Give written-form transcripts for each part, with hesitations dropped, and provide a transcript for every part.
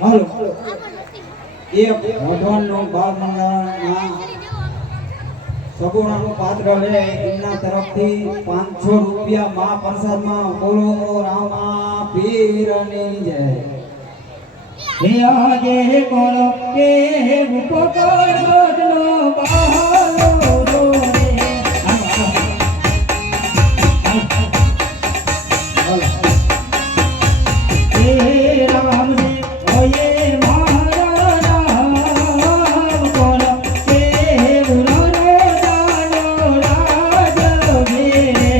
હાલો એક મોઢવાનનો બાળ મંડળના સગુણાનું પાત્ર લે એમના તરફથી 500 રૂપિયા મા પ્રસાદમાં બોલો રામા પીરની જય. હે આજે કોનો કે ઉપકારનો બહાલો રે હે રામ રે ઓયે મારા રામ કોનો કે ઉરો દાનો રાજ રે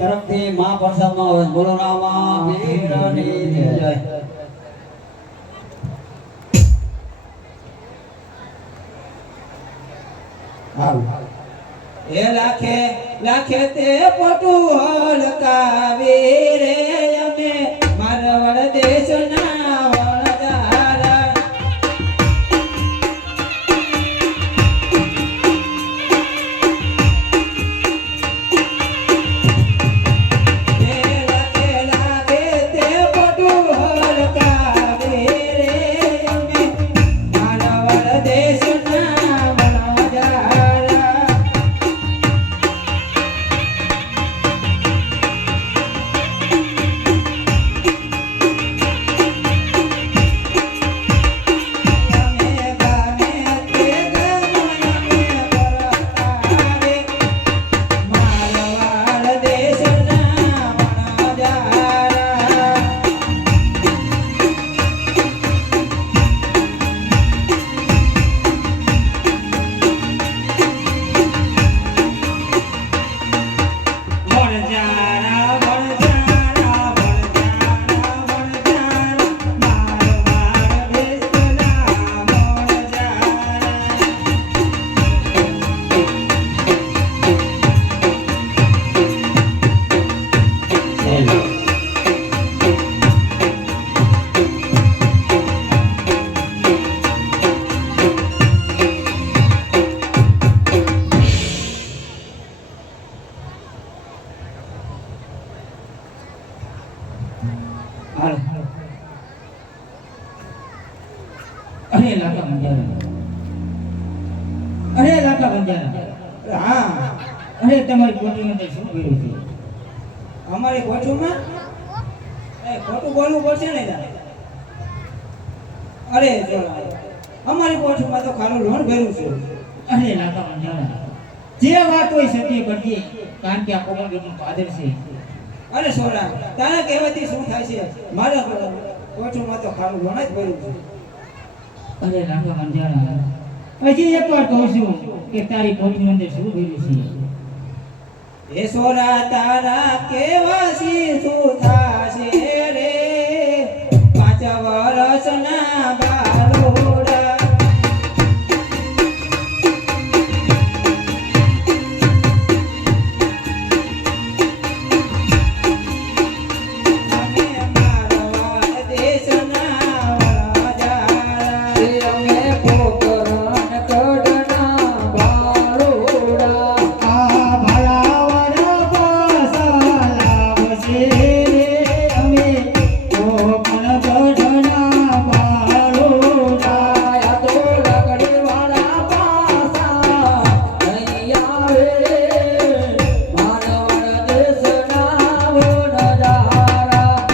તરફથી મા પ્રસાદમાં બોલો રામા પીરની જય. એ લાખે લાખે તે પટુ હલકાવી રે અમે મારવાડ દેશના વણજારા અરે લાગા મંડ્યા અરે લાકા બંજારા, હા અરે તમારી કોઠીની અંદર શું કર્યું છે? અમારી કોઠીમાં ખોટું બોલવું પડશે ને તારે. અરે જોરા, અમારી કોઠીમાં તો ખાલી લોન ભર્યું છે. અરે લાકા બંજારા, જે વાત હોય સત્ય કરજે, કારણ કે આ કોમલગઢનું પાદર છે. અરે સોરા, તારા કહેવાથી શું થાય છે? મારા કોઠીમાં તો ખાલી લોન જ ભર્યું છે. અરે લાકા બંજારા, હજી એકવાર કહું છું કે તારી કોઠીની અંદર શું કર્યું છે? એ સોરા, તારા કેવાથી શું થાશે રે? 5 વર્ષના બાળોડા. અમે મારવાડ દેશના વણજારા. અમે પોકરણ કડના બાળોડા. આ ભલાવડ પાસા લાવશે રે અમે કોપણ ગઢના બાળોડા. આયા તો લગડીવાળા પાસા નહીં આવે. મારવાડ દેશના વણજારા.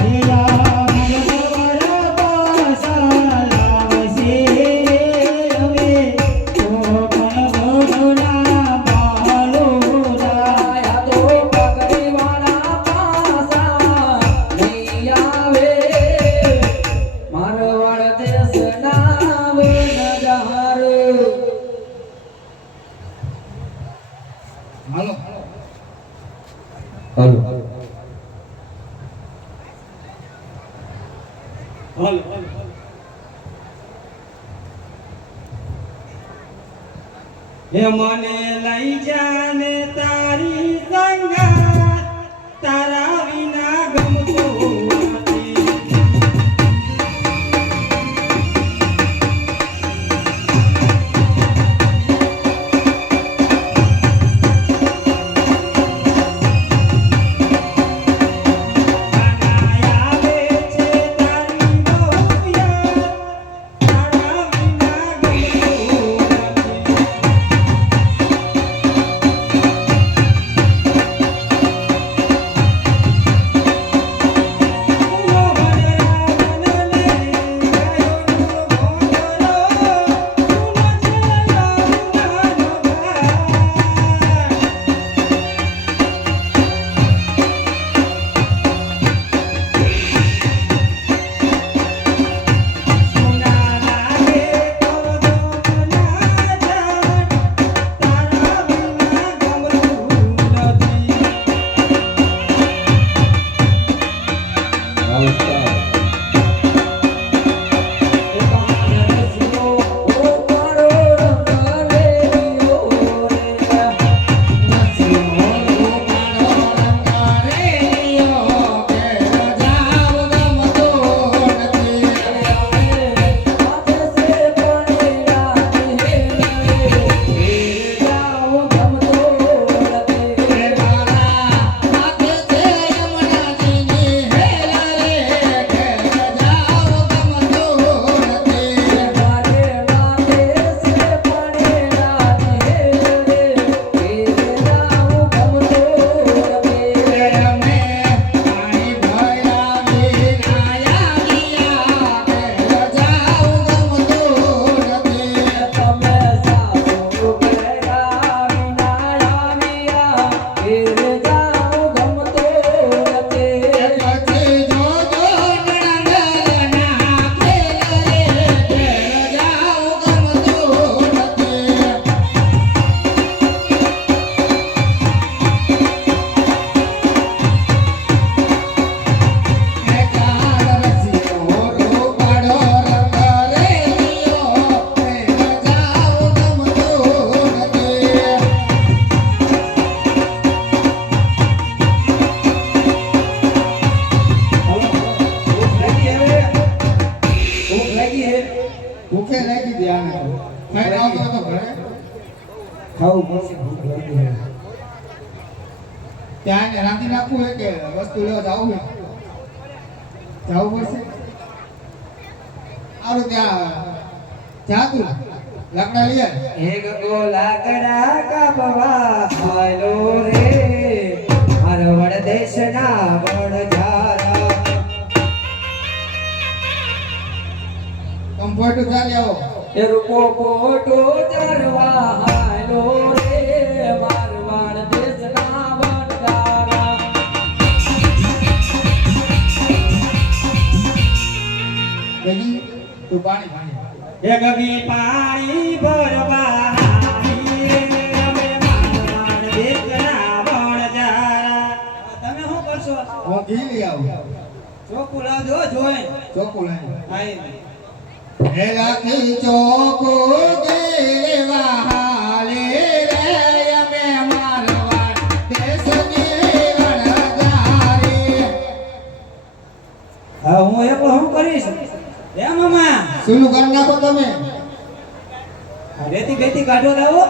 લીલા ભલાવડ પાસા લાવશે રે અમે કોપણ ગઢના બાળોડા. આયા તો પગડીવાળા પાસા નહીં આવે. મારવાડ દેશના વણજારા. હાલો હાલો હે મને લઈ જાને તારી સંગાત, તારા વિના ગમતું નથી. આવે છે તારી બહુ યાદ, તારા વિના ગમતું નથી. ભૂખે લાગી દે આને ખાઈ આવતો તો ઘરે ખાવું પડશે, ભૂખ લાગી છે. ત્યાં ને રાંધી નાખવું હોય કે વસ્તુ લેવા જવું હોય જવું પડશે. આરું ત્યાં જાતું લાકડા લઈ આય. એક ગો લાકડા કાપવા આલો રે મારવાડ દેશના વણજારા. કમ્ફર્ટ ચાલી આવો. એ રૂપો કોટો ચરવા આલો રે મારવાડ દેશના વણજારા. ગગી તું પાણી પાણી. એ ગગી પાણી ભરવા આવી રે અમે મારવાડ દેશના વણજારા. તમે શું કરશો? હું ઘી લઈ આવું. ચોખ્ખું લાવજો જોઈ. ચોખ્ખું લાવી. આઈ હે લાખી ચોખ્ખું દેવા હાલે રે અમે મારવાડ દેશની વણજારી. હા હું એકલો શું કરીશ? રે મામા સુલું કરી નાખો તમે. રેતી બેતી કાઢો લાવો.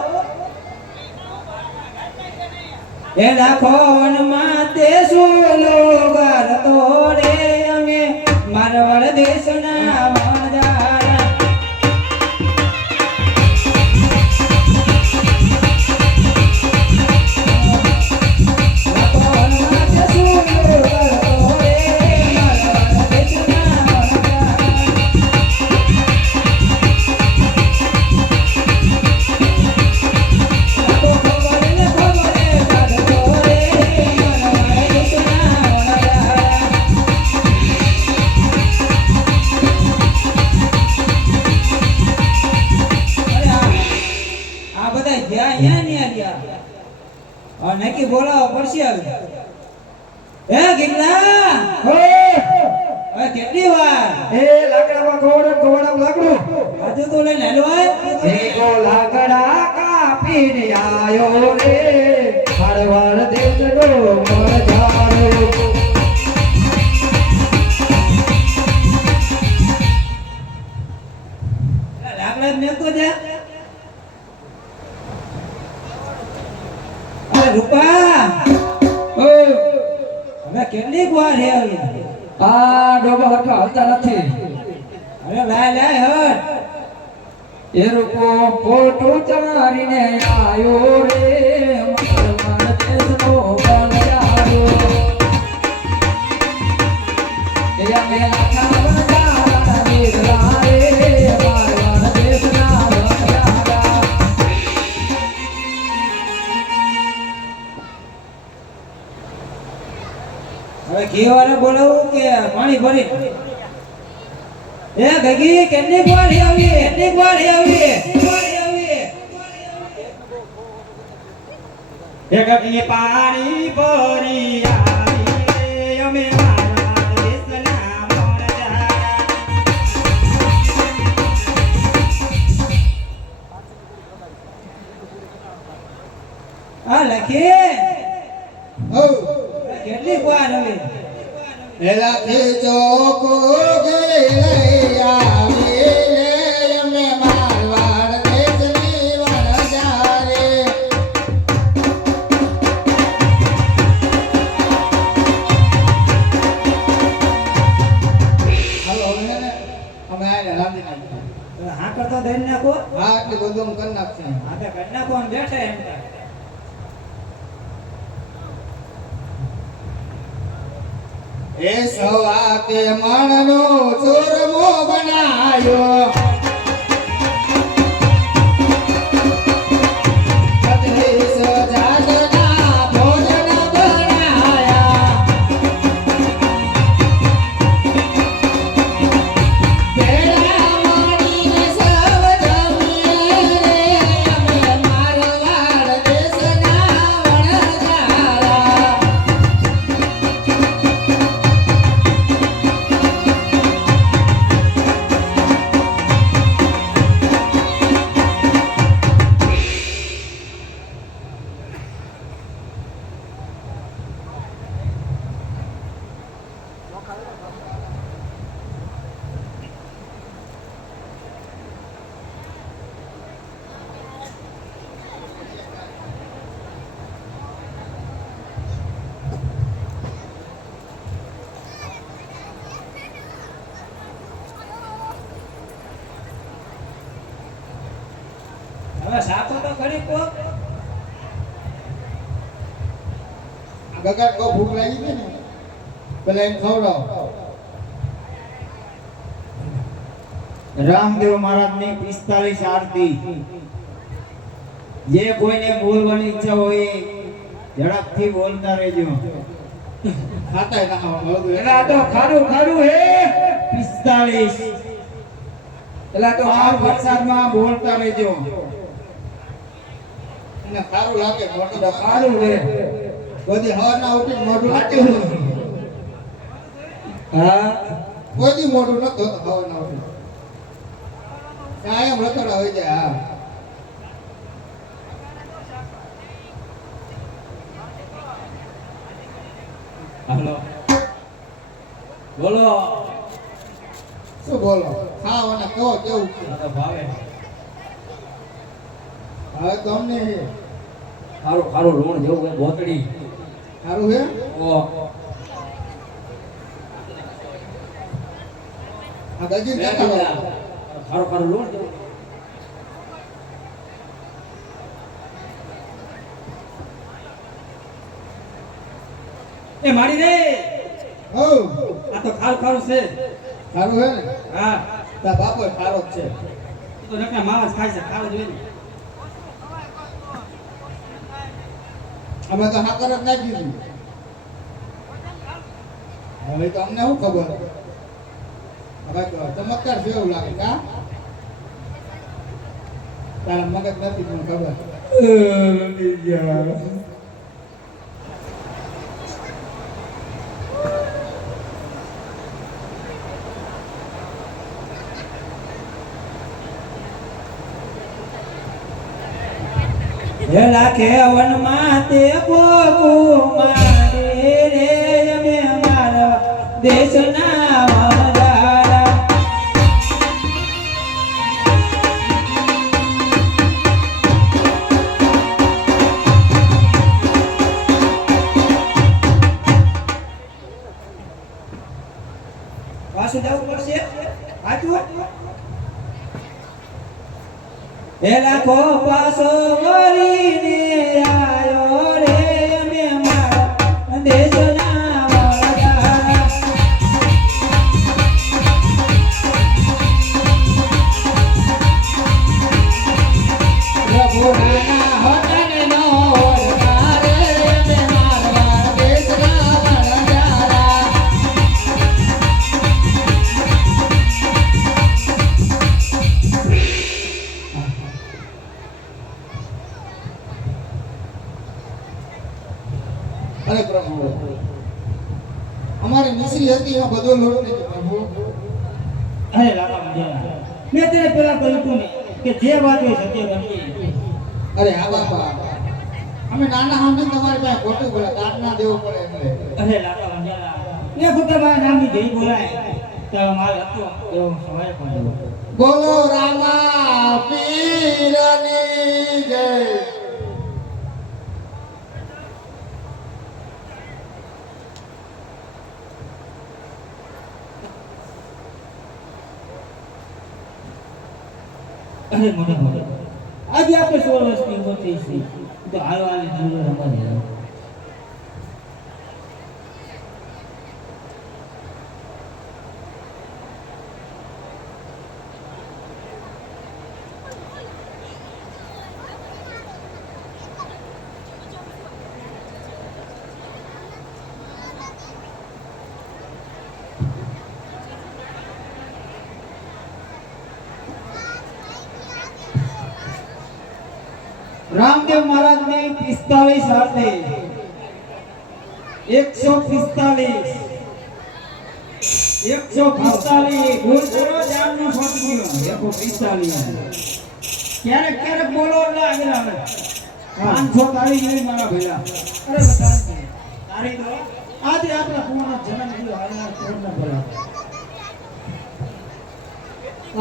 એ લાખો વનમાં તે સોલો ગાર તોડે અમે મારવાડ દેશના વણજારા. લાખો વનમાં તે સોલો ગાર તોડે મારવાડ દેશના વણજારા. નક્કી બોલાવો પડશે હવે. એ ગિરલા કેટલી વાર એ લાકડામાં ગોવડમ લાકડું હજુ તો લઈને હલવાય. એકો લાકડા કાપીને આયો રે મારવાડ દેશનો વણજારો. લાકડા જ મેકો જા. અરે રૂપા હવે કેટલી વાર હે હવે. આ ડોબા હરખા હાલતા નથી. અરે લાય લાય હટ. એ રૂપો ફોટો ચારીને આયો રે મારવાડ દેશનો વણજારો. એ અમે લાખા વણજારા નીકળા રે મારવાડ દેશના વણજારા. હવે ઘી વાળે બોલાવું કે પાણી ભરી? એ ગગી કેટલી વાર આવી? કેટલી વાર આવી? એ ગગી પાણી ભરી આવી રે અમે મારવાડ દેશના વણજારા. આ લખી હો કેટલી વાર આવી? હે લાખી ચોખ્ખું લઈ આવી રે અમે મારવાડ દેશની વણજારી. હાલો હવે ને અમે આને રાંધી નાખીએ. હા કરતો દઈ નાખો. હા એટલે બધું કરી નાખશે. હા તો કરી નાખો આમ બેઠા એમ થાય. એ સવાતે મણનો ચોરમો બનાયો. પત્રીસ જાતના ભોજન બનાયા. પેલા માણીને સૌ જમીએ રે અમે મારવાડ દેશના વણજારા. હવે સાપો તો ખરી કોક આ ગગા કો ભૂખ લાગી ગઈ ને પેલા એમ ખવડાવ. રામદેવ મહારાજની 45 આરતી. જે કોઈને બોલવાની ઈચ્છા હોય એ ઝડપથી બોલતા રહેજો. ખાતા ના મળતું એલા તો ખારું ખારું હે 45. એલા તો આ વરસાદમાં બોલતા રહેજો. અને સારું લાગે મોટું તો ખારું હે બધી હવા ના ઉઠી મોઢું નાટ્યું. હા કોઈ મોઢું નતો હવા ના ઉઠી કાયમ રખડા હોય જાય. હા હાલો બોલો શું બોલો ખાવ અને કહો કેવું છે. આ તો ભાવે હવે તમને ખારું ખારું લૂણ જેવું હે બોતડી સારું છે. ઓ આ ગજી ચખાડો. ખારું ખારું લૂણ જેવું એ મારી રે હો આ તો ખારું ખારું છે સારું છે ને. હા તા બાપો સારો જ છે. તો નકરા માવા જ ખાય છે ખાવા જોઈએ ને અમે તો હાકર જ નાખી દીધું. હવે તો અમને શું ખબર હવે તો ચમત્કાર છે એવું લાગે કા તારા મગજ નથી મને ખબર. એલા કેવન માતે પોકુ મારે રે અમે અમારા દેશના વનજારા પાછું જવું પડશે સાચું એલા કો પાસો વરીને આયો રે અમે મારા દેશના વડારા રઘુરાના હોટનનો ઓરકાર રે મારવા દેશના વણજારા. અરે પ્રભુ અમારી મિશ્રી હતી એમાં બધો લોટ નહીં પ્રભુ. અરે લાલા મંજરા મેં તેને પેલા કહ્યું તું ને કે જે વાત હોય સત્ય બનવી અરે હા બાપા અમે નાના સાંભળી તમારી પાસે ખોટું બોલે દાંત ના દેવું પડે એટલે. અરે લાલા મંજરા એ ખોટા મારા નામની જઈ બોલાય તો મારે હતો એવો સવાય પણ બોલો રામા પીરની જય. અરે મોટા મોટા આજે આપણે 16 વર્ષની ઉંમર થઈ છે તો હાલવાની જરૂર રમવાની રામદેવ મહારાજની 45 આરતી. 145 145 ભૂલ કરો જાનનું સદગુણ 145. ક્યારેક ક્યારેક બોલો એટલે આગળ આવે. 500 તારી જેવી મારા ભેલા. અરે બતા તારી તો આજે આપણા પૂર્ણ જન્મ થયો હાલના પૂર્ણ ભલા.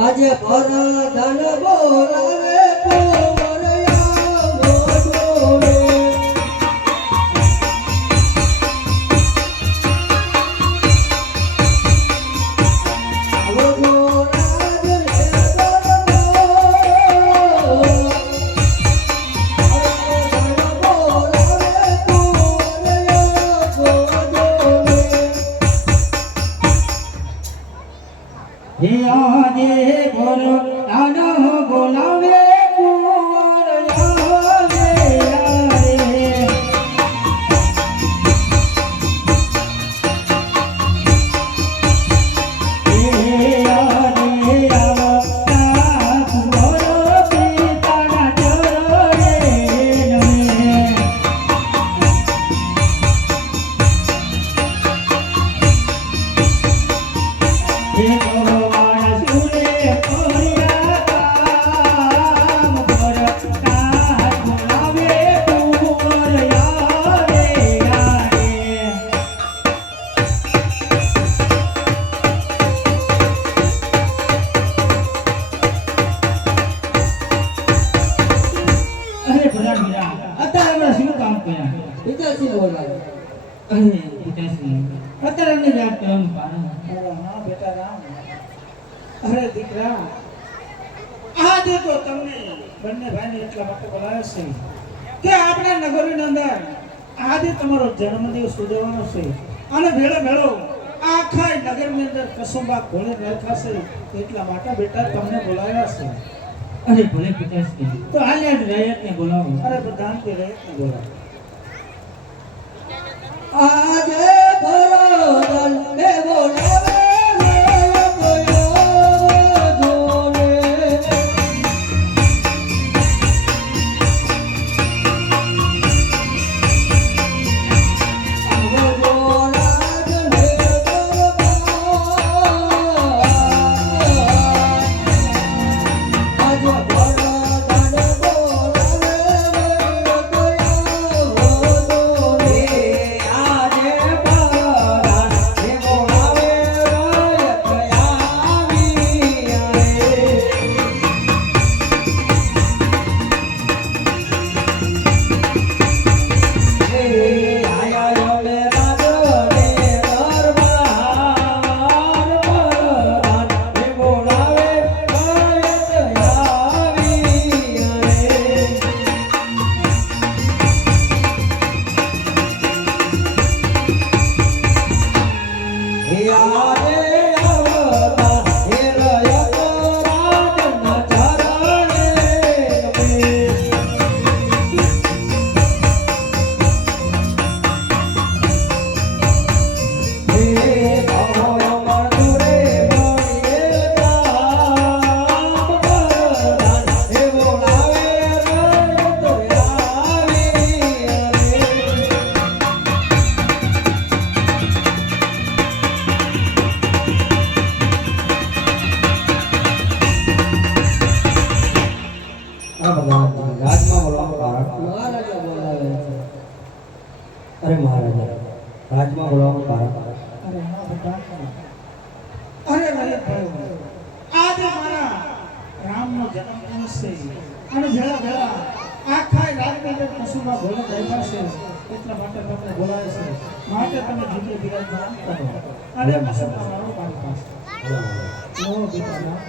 આજે પરધન બોલાવે પોવરયા મોઢોરે આવગો રાજ રે પિતાશ્રી બોલાવે. અરે પિતાશ્રી અત્યારે અમને યાદ કરવાનું કારણ અરે હા બેટા રામ. અરે દીકરા, આજે તો તમને બંને ભાઈને એટલા માટે બોલાવ્યા છે કે આપણા નગરની અંદર આજે તમારો જન્મદિવસ ઉજવવાનો છે અને ભેળો ભેળો આખા નગરની અંદર કસુંબા ખોલી રાખ્યા છે એટલા માટે બેટા તમને બોલાવ્યા છે. અરે ભલે પિતાશ્રી તો હાલ યાદ રૈયતને બોલાવો અરે બધાને કે રહે બોલાવો. આજે ભરતન ને બોલાવે રાજમાં બોલાવવાનું કારણ? મહારાજા બોલાવે છે. અરે મહારાજા, રાજમાં બોલાવવાનું કારણ? અરે હા બેટા. અરે ભાઈ, આજે મારા રામનો જન્મદિવસ છે અને ભેળા ભેળા આખા રાજની અંદર કસુંબા ભોલે રાખ્યા છે એટલા માટે તમને બોલાવે છે. માટે તમે જીતે બિરાજમાન કરો અને કસુંબા લાવો મારી પાસે. લો બેટા રામ.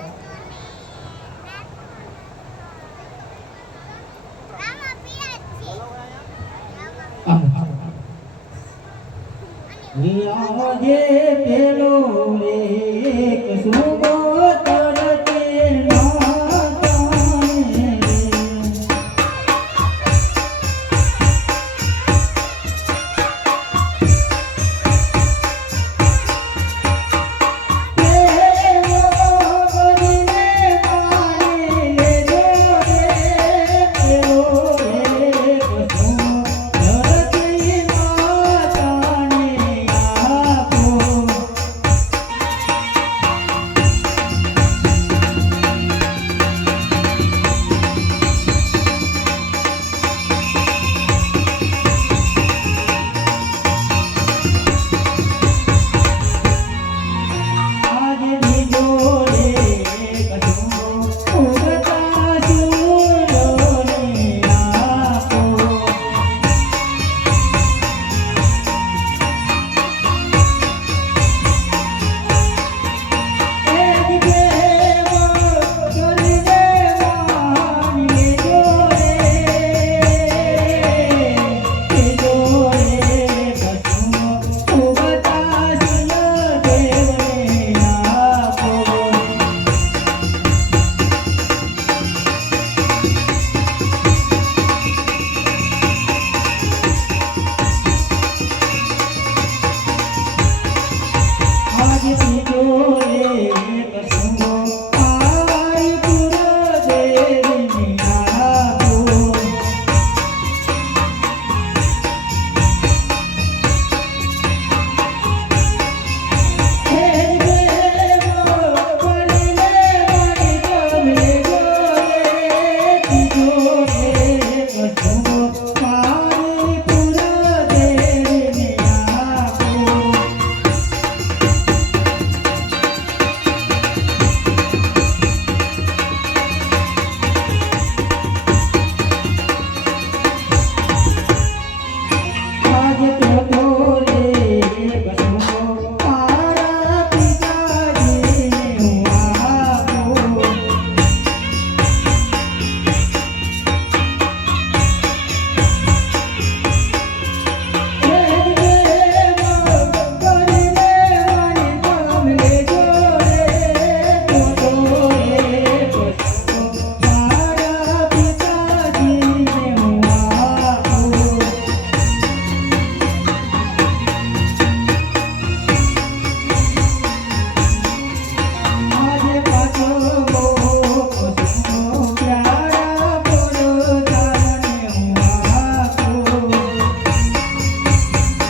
આજે પેલો એક સુગો